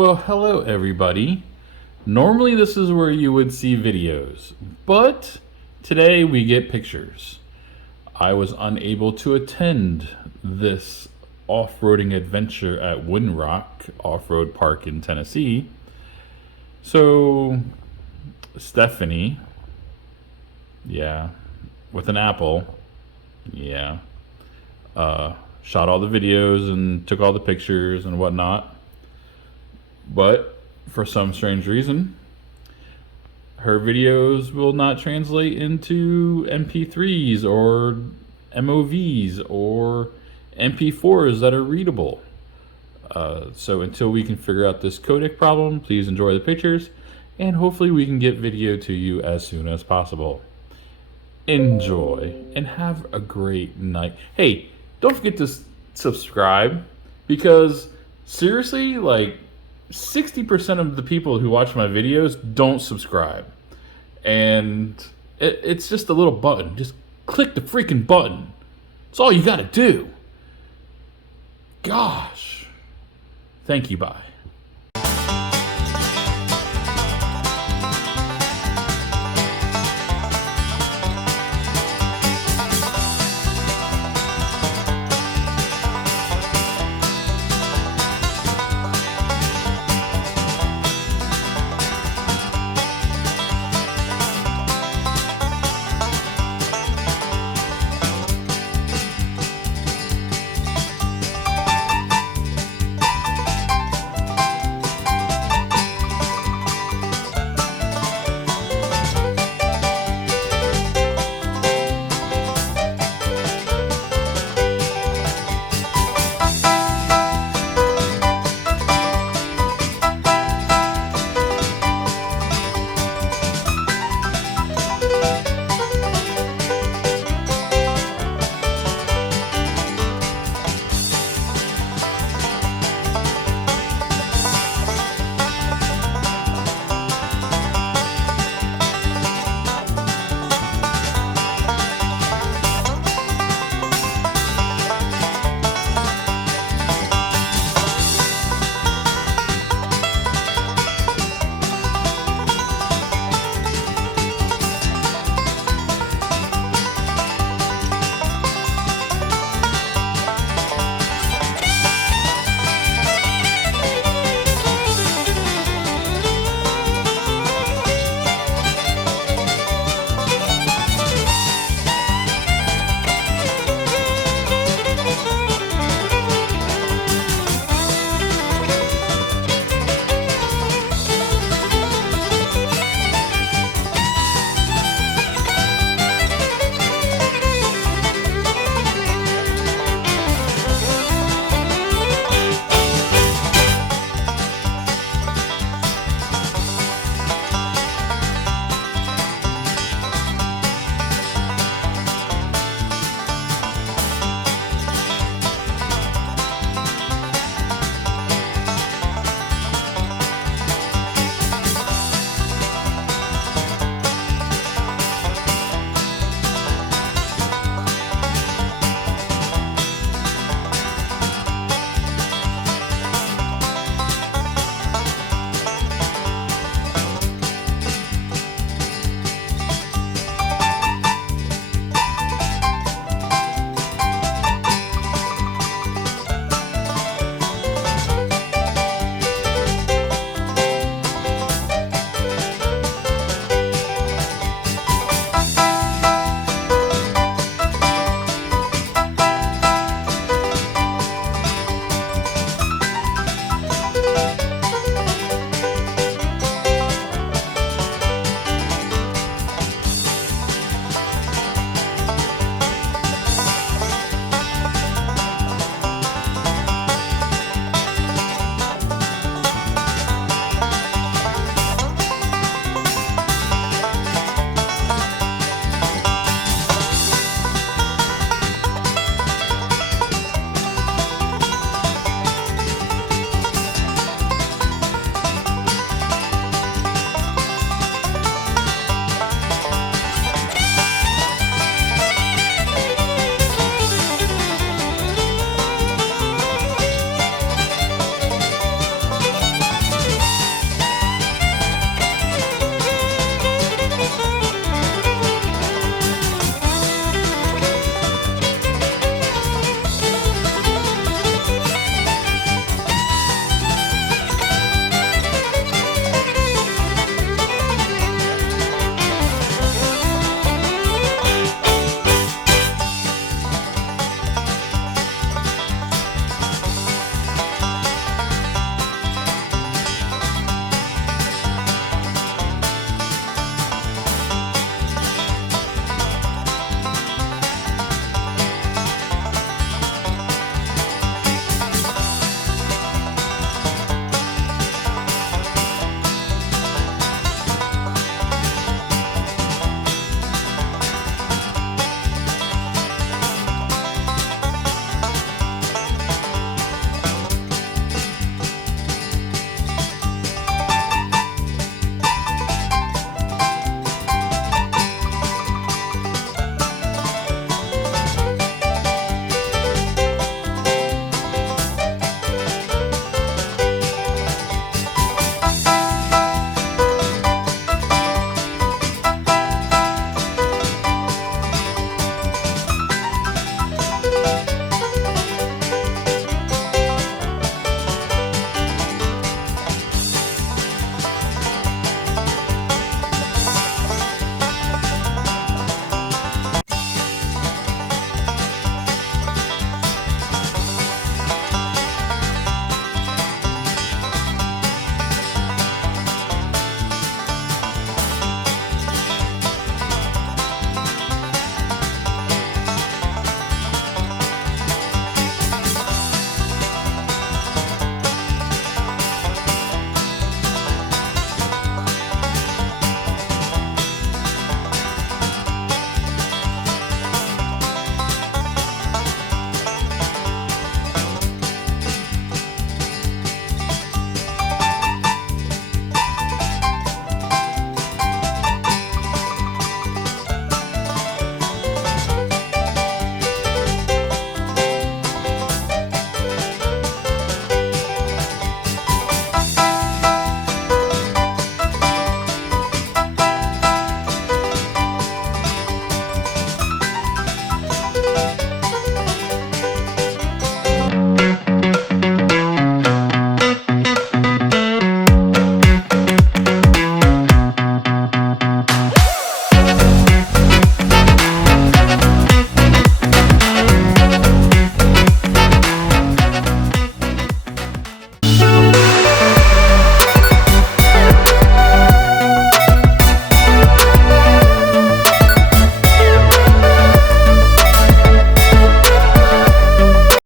Well, hello everybody. Normally this is where you would see videos, but today we get pictures. I was unable to attend this off-roading adventure at Windrock Off-Road Park in Tennessee. So Stephanie, with an apple, shot all the videos and took all the pictures and whatnot. But for some strange reason, her videos will not translate into MP3s or MOVs or MP4s that are readable. So until we can figure out this codec problem, please enjoy the pictures, and hopefully we can get video to you as soon as possible. Enjoy and have a great night. Hey, don't forget to subscribe, because seriously, 60% of the people who watch my videos don't subscribe. And it's just a little button. Just click the freaking button. That's all you gotta do. Gosh. Thank you, bye.